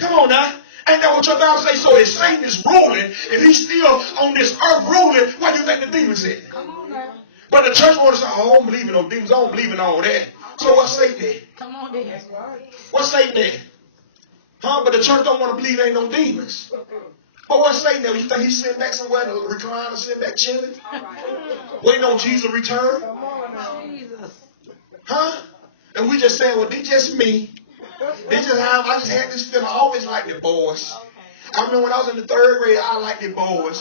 Come on now. Ain't that what your Bible say? So if Satan is ruling, if he's still on this earth ruling, where do you think the demons at? Come on now. But the church wants to say, oh, I don't believe in no demons. I don't believe in all that. So what's Satan at? Come on there. What's Satan at? Huh? But the church don't want to believe ain't no demons. But what's Satan at? You think he's sitting back somewhere to recline or sitting back chilling? Waiting on Jesus to return? Jesus. Huh? And we just saying, well, they just me. They just I just had this feeling. I always liked the boys. I remember when I was in the 3rd grade, I liked the boys.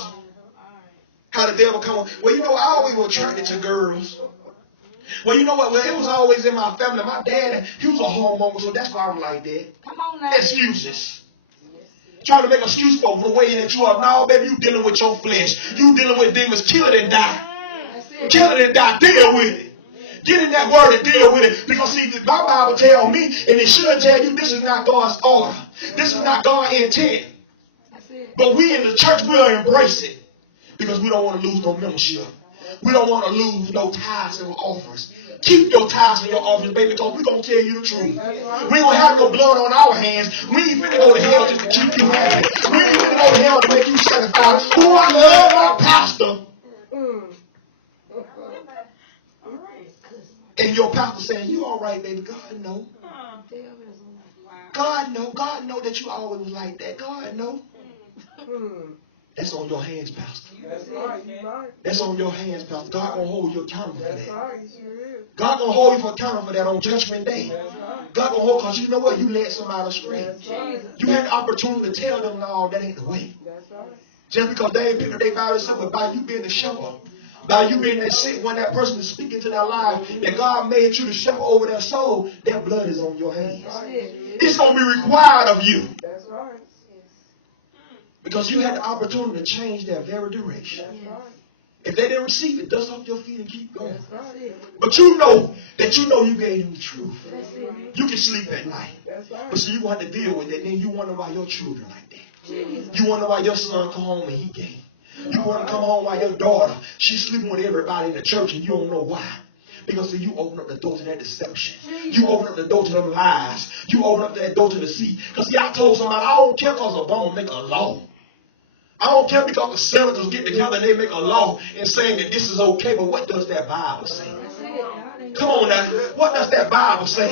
How the devil come on. Well, you know, I always was attracted to girls. Well, you know what? Well, it was always in my family. My dad, he was a homeowner, so that's why I'm like that. Come on now. Excuses. Trying to make excuse for the way that you are. Now, baby, you dealing with your flesh. You dealing with demons. Kill it and die. Kill it and die. Deal with it. Get in that word and deal with it. Because see, my Bible tell me, and it should tell you, this is not God's order. This is not God's intent. But we in the church will embrace it. Because we don't want to lose no membership. We don't want to lose no tithes and offers. Keep your tithes and your offers, baby, because we're going to tell you the truth. We ain't going to have no blood on our hands. We ain't finna go to hell just to keep you happy. We ain't finna go to hell to make you satisfied. Oh, I love my pastor. And your pastor saying, you all right, baby. God know. God know that you always was like that. God know. That's on your hands, Pastor. That's on your hands, Pastor. God gonna hold you accountable for that. God gonna hold you accountable for that on Judgment Day. God gonna hold, because you know what? You led somebody astray. You had the opportunity to tell them, no, that ain't the way. Just because they ain't picked up their Bible, but by you being the shepherd, by you being that sick when that person is speaking to their life, that God made you the shepherd over their soul, their blood is on your hands. It's gonna be required of you. Because you had the opportunity to change their very direction. If they didn't receive it, dust off your feet and keep going. But you know that you gave them the truth. You can sleep at night. But so you want to deal with it. Then you wonder why your children like that. You wonder why your son come home and he gay. You want to come home while your daughter, she's sleeping with everybody in the church and you don't know why. Because see, you open up the door to that deception. You open up the door to them lies. You open up that door to the sea. Because see, I told somebody, I don't care because Obama make a law. I don't care because the senators get together and they make a law and saying that this is okay, but what does that Bible say? Come on now. What does that Bible say?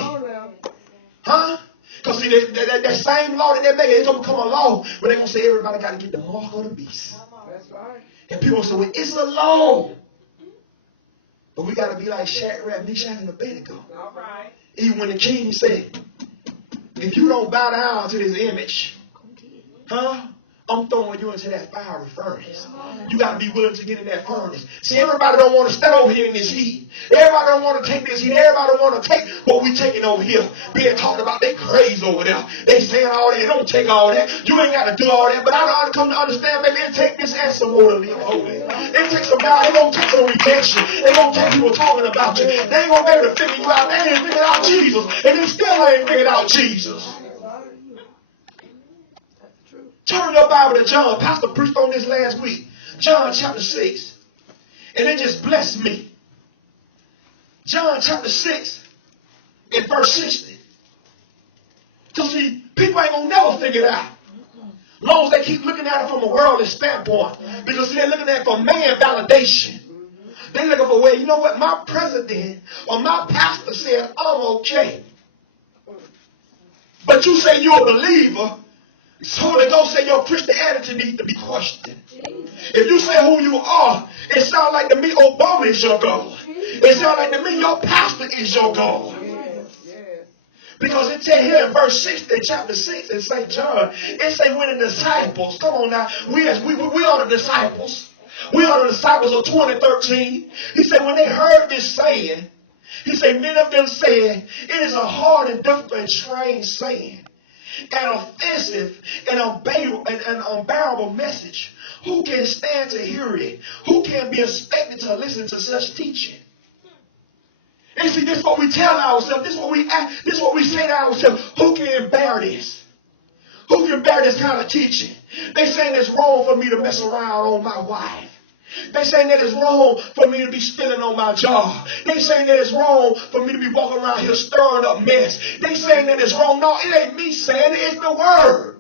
Huh? Because see, that same law that they make, it's going to become a law, but they're going to say everybody got to get the mark of the beast. And people say, well, it's a law. But we got to be like Shadrach, Meshach, and Abednego. Even when the king said, if you don't bow down to this image, huh? I'm throwing you into that fiery furnace. You got to be willing to get in that furnace. See, everybody don't want to stand over here in this heat. Everybody don't want to take this heat. Everybody don't want to take what we taking over here. Being talked about, they crazy over there. They saying all that. Don't take all that. You ain't got to do all that. But I don't come to understand, baby, it take this and some more to live holy. It takes some God. It don't take some rejection. It don't take people talking about you. They ain't going to be able to figure you out. They ain't figured out Jesus. And they still ain't figured out Jesus. Turn your Bible to John. Pastor preached on this last week. John chapter 6. And it just blessed me. John chapter 6 and verse 60. So see, people ain't going to never figure it out. As long as they keep looking at it from a worldly standpoint. Because see, they're looking at it for man validation. They're looking for, well, you know what? My president or my pastor said, I'm okay. But you say you're a believer. So they don't say your Christianity needs to be questioned. If you say who you are, it sounds like to me Obama is your God. It sounds like to me your pastor is your God. Because it says here in verse 6 in chapter 6 in St. John, it says when the disciples, come on now, we are the disciples. We are the disciples of 2013. He said when they heard this saying, he said many of them said, it is a hard and difficult and strange saying. An offensive and unbearable message. Who can stand to hear it? Who can be expected to listen to such teaching? And see, this is what we tell ourselves. This is what we act. This is what we say to ourselves. Who can bear this? Who can bear this kind of teaching? They saying it's wrong for me to mess around on my wife. They saying that it's wrong for me to be stealing on my job. They saying that it's wrong for me to be walking around here stirring up mess. They saying that it's wrong. No, it ain't me saying it. It's the word.